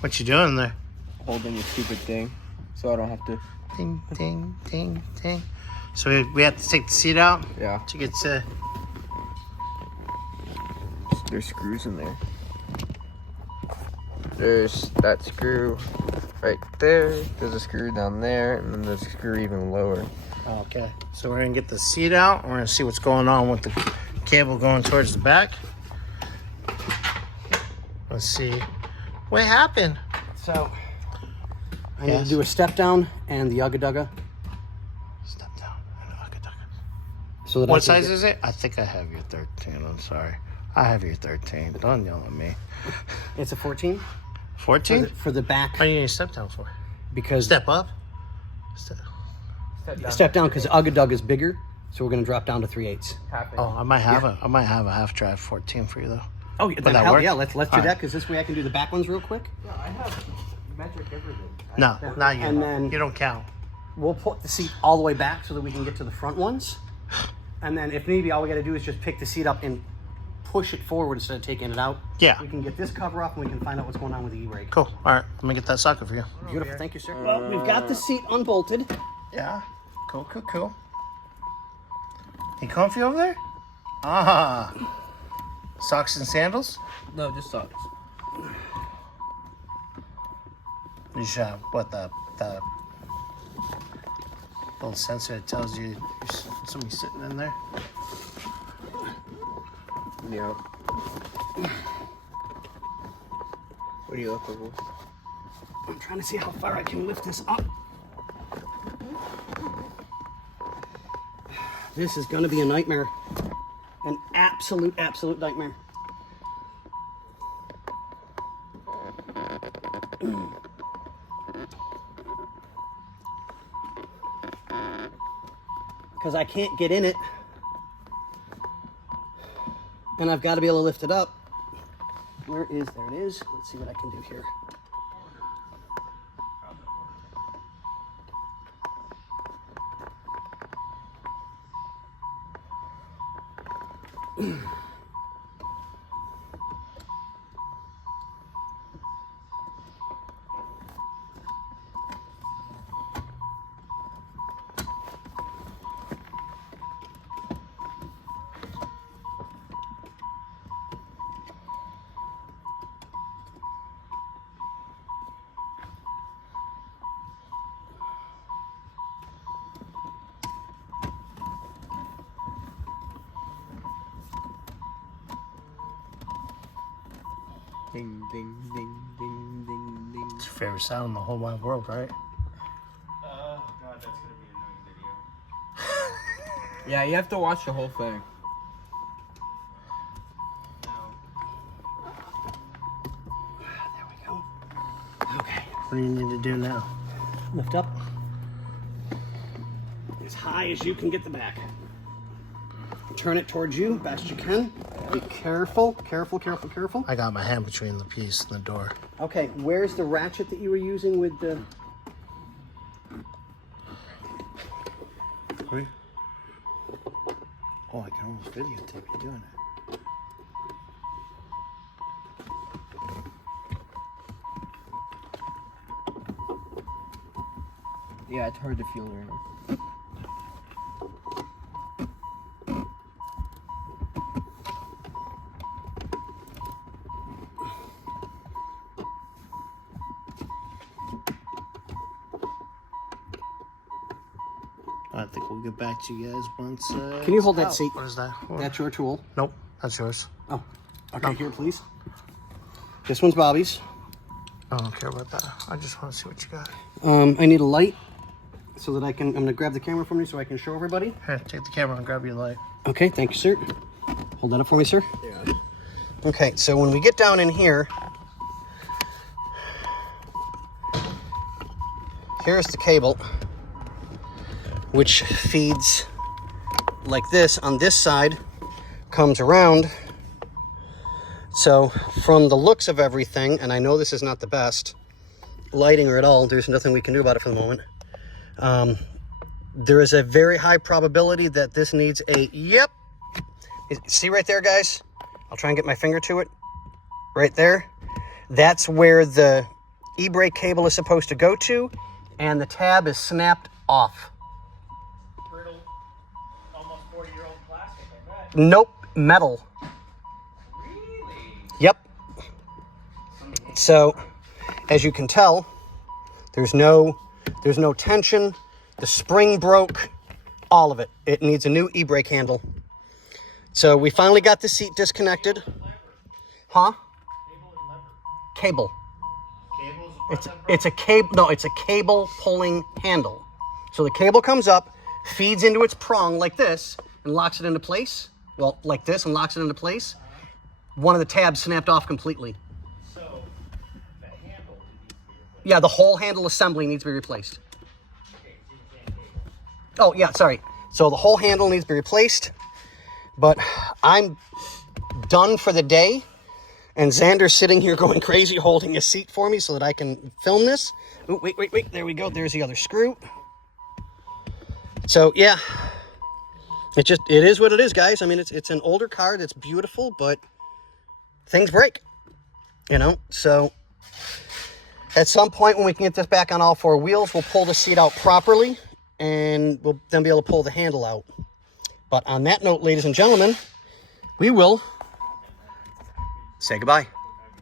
What you doing there? Holding the stupid thing, so I don't have to. Ding, ding, ding, ding. So we have to take the seat out? Yeah. To get to... There's screws in there. There's that screw right there. There's a screw down there, and then there's a screw even lower. Okay. So we're going to get the seat out. We're going to see what's going on with the cable going towards the back. Let's see. What happened? So, I need to do a step down and the ugga-dugga. Step down and ugga-dugga. So that What size is it? I think I have your 13. I'm sorry. I have your 13. Don't yell at me. It's a 14. 14? For the back. What do you need a step down for? Because Step up? step down because ugga-dugga is bigger, so we're going to drop down to 3/8. Oh, I might have a half drive 14 for you though. Oh, then that hell work? yeah, let's do All that right. because this way I can do the back ones real quick. Yeah, I have metric everything. No, not you. And then- you don't count. We'll put the seat all the way back so that we can get to the front ones. And then if need be, all we got to do is just pick the seat up and push it forward instead of taking it out. Yeah. We can get this cover off and we can find out what's going on with the e-brake. Cool. All right, let me get that socket for you. Beautiful, thank you, sir. Well, we've got the seat unbolted. Yeah. Cool, cool, cool. You comfy over there? Ah. Socks and sandals? No, just socks. You should have what the little sensor that tells you somebody's sitting in there. Yeah. What are you looking for? I'm trying to see how far I can lift this up. This is going to be a nightmare. An absolute nightmare. Because I can't get in it. And I've got to be able to lift it up. There it is. Let's see what I can do here. Ding, ding, ding, ding, ding, ding. It's your favorite sound in the whole wide world, right? Oh god, that's gonna be an annoying video. Yeah, you have to watch the whole thing. No. There we go. Okay. What do you need to do now? Lift up. As high as you can get the back. Turn it towards you best you can. Be careful, careful. I got my hand between the piece and the door. Okay, where's the ratchet that you were using with the... Oh, I can almost videotape you doing it. Yeah, it's hard to feel right now. I think we'll get back to you guys once. Can you hold that it's out. seat? What is that? That's your tool. Nope, that's yours. Oh, okay, here, please. This one's Bobby's. I don't care about that. I just want to see what you got. I need a light so that I'm going to grab the camera from you so I can show everybody. Here, take the camera and grab your light. Okay, thank you, sir. Hold that up for me, sir. Yeah. Okay, so when we get down in here, here's the cable, which feeds like this on this side, comes around. So from the looks of everything, and I know this is not the best lighting or at all, there's nothing we can do about it for the moment. There is a very high probability that this needs a, yep. See right there, guys? I'll try and get my finger to it. Right there. That's where the e-brake cable is supposed to go to, and the tab is snapped off. Brittle, almost 40-year-old plastic, I bet. Nope, metal. Really? Yep. So, as you can tell, there's no tension. The spring broke, all of it. It needs a new e-brake handle. So we finally got the seat disconnected. Huh? Cable. It's a cable. No, it's a cable pulling handle. So the cable comes up, feeds into its prong like this, and locks it into place. Well, like this, and locks it into place. One of the tabs snapped off completely. So, the handle needs to be replaced. Yeah, the whole handle assembly needs to be replaced. Okay, so you can't cable. Oh, yeah, sorry. So the whole handle needs to be replaced, but I'm done for the day, and Xander's sitting here going crazy holding a seat for me so that I can film this. Ooh, wait, there we go. There's the other screw. So, yeah, it is what it is, guys. I mean, it's an older car that's beautiful, but things break, you know? So at some point when we can get this back on all four wheels, we'll pull the seat out properly, and we'll then be able to pull the handle out. But on that note, ladies and gentlemen, we will say goodbye.